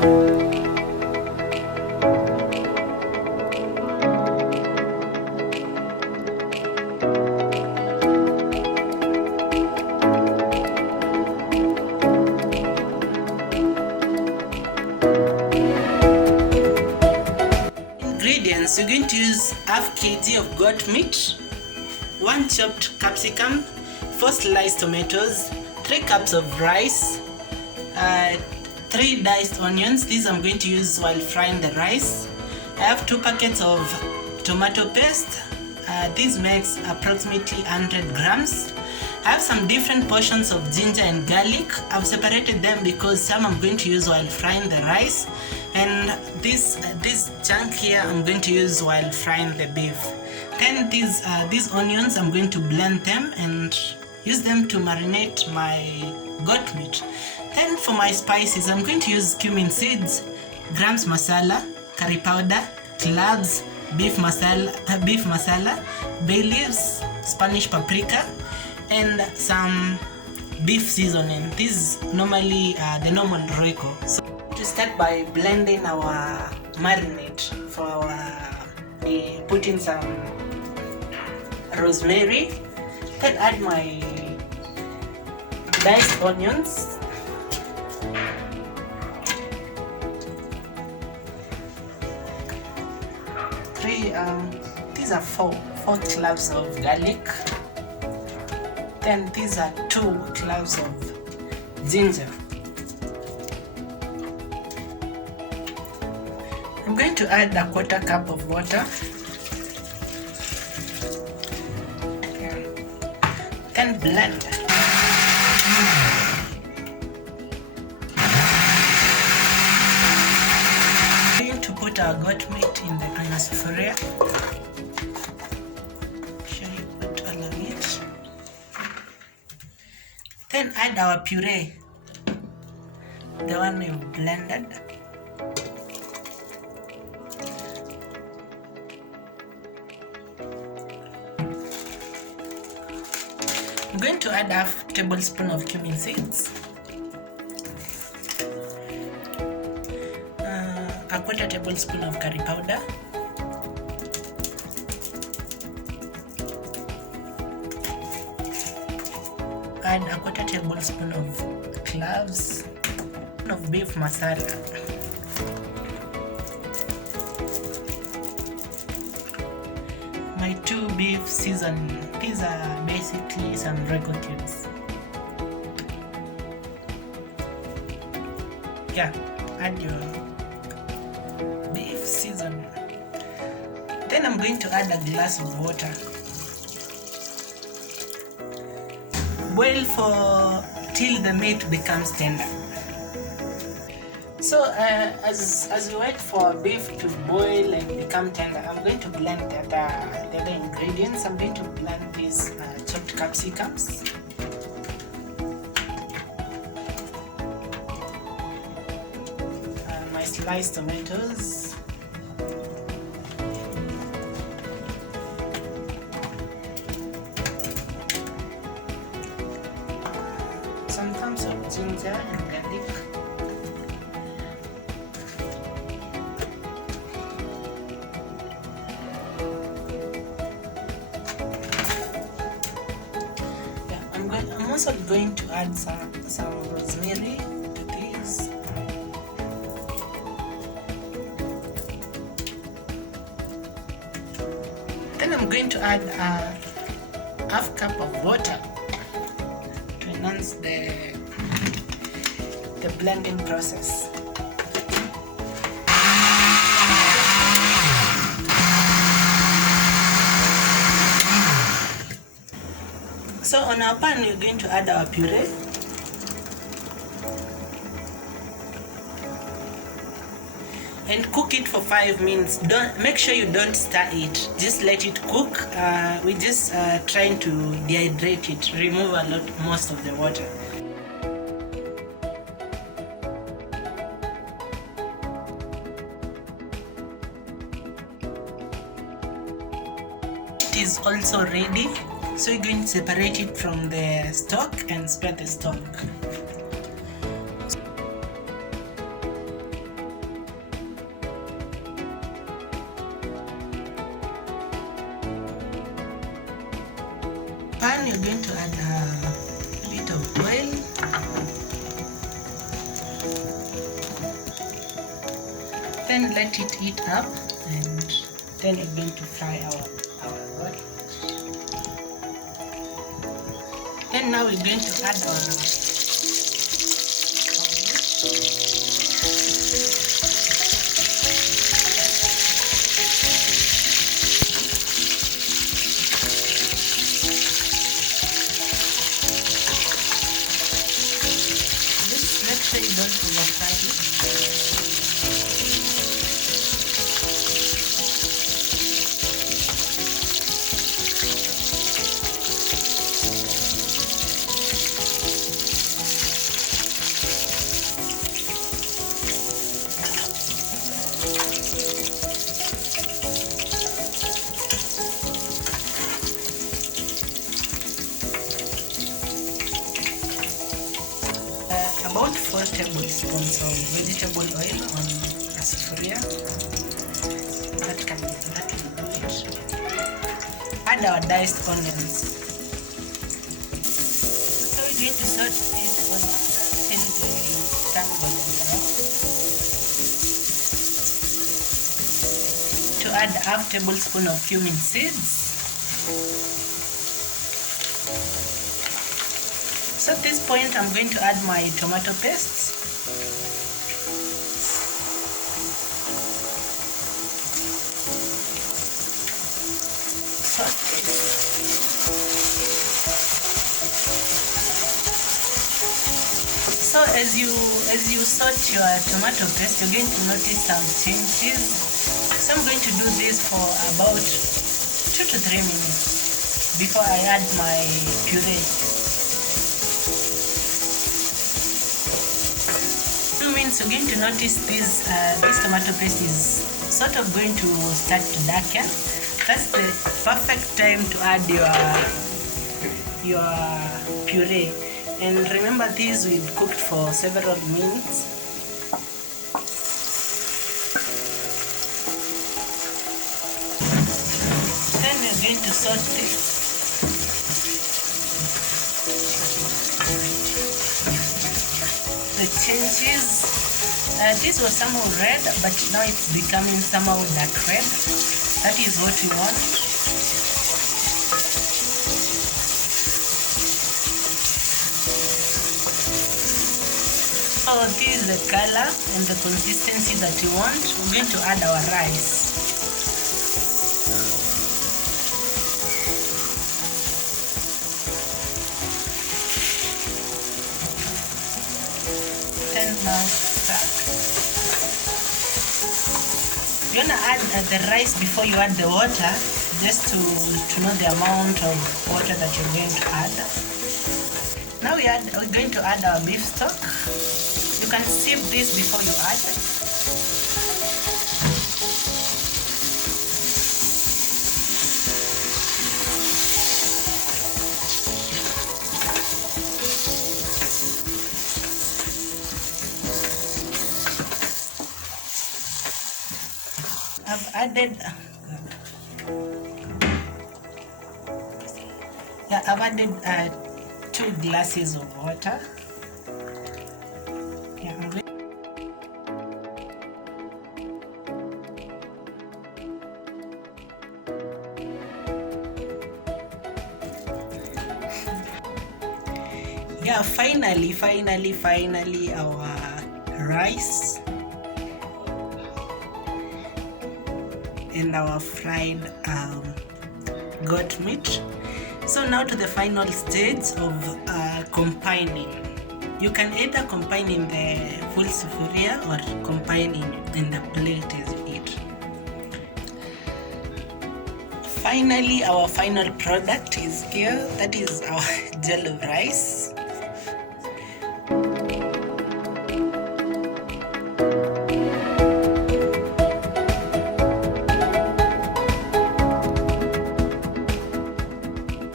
Ingredients: you're going to use half kg of goat meat, 1 chopped capsicum, 4 sliced tomatoes, 3 cups of rice, 3 diced onions. These I'm going to use while frying the rice. I have 2 packets of tomato paste. This makes approximately 100 grams. I have some different portions of ginger and garlic. I've separated them because some I'm going to use while frying the rice, and this chunk here I'm going to use while frying the beef. Then these onions I'm going to blend them and use them to marinate my goat meat. Then for my spices, I'm going to use cumin seeds, grams masala, curry powder, cloves, beef masala, bay leaves, Spanish paprika, and some beef seasoning. This is normally the normal Royco. So to start by blending our marinade for put in some rosemary, then add my diced onions, these are four cloves of garlic, then these are 2 cloves of ginger. I'm going to add a 1/4 cup of water, then blend. I'm going to put our goat meat in the sufuria. Put all of it. Then add our puree, the one we've blended. I'm going to add half tablespoon of cumin seeds, a 1/4 tablespoon of curry powder, add a 1/4 tablespoon of cloves, of beef masala, my 2 beef seasoning. These are basically some Royco cubes. Yeah, add your beef seasoning. Then I'm going to add a glass of water. Boil till the meat becomes tender. So as we wait for beef to boil and become tender, I'm going to blend the other ingredients. I'm going to blend these chopped capsicums, my sliced tomatoes, some thumbs of ginger and garlic, I'm also going to add some rosemary to this. Then I'm going to add a half cup of water to enhance the blending process. So on our pan, we're going to add our puree. And cook it for 5 minutes. Make sure you don't stir it. Just let it cook. We're just trying to dehydrate it, remove most of the water. It is also ready. So you're going to separate it from the stock and spread the stock. pan, you're going to add a bit of oil. Then let it heat up, and then you're going to fry our goat. Then now we're going to add our meat. Make sure you don't overfry it. About 4 tablespoons of vegetable oil on a sufuria. That will do it. Add our diced onions. So we're going to saute this one till they turn golden brown. To add half tablespoon of cumin seeds. So at this point, I'm going to add my tomato paste. So as you saute your tomato paste, you're going to notice some changes. So I'm going to do this for about 2 to 3 minutes before I add my puree. You're going to notice this tomato paste is sort of going to start to darken. That's the perfect time to add your puree. And remember, this we cooked for several minutes. Then we're going to saute this. The changes. This was somehow red, but now it's becoming somehow dark red. That is what we want. So this is the color and the consistency that we want. We're going to add our rice. Now you're gonna add the rice before you add the water, just to know the amount of water that you're going to add. Now we're going to add our beef stock. You can sieve this before you add. I've added 2 glasses of water. Finally our rice and our fried goat meat. So now to the final stage of combining. You can either combine in the full sufuria or combine in the plate as you eat. Finally, our final product is here. That is our jollof rice.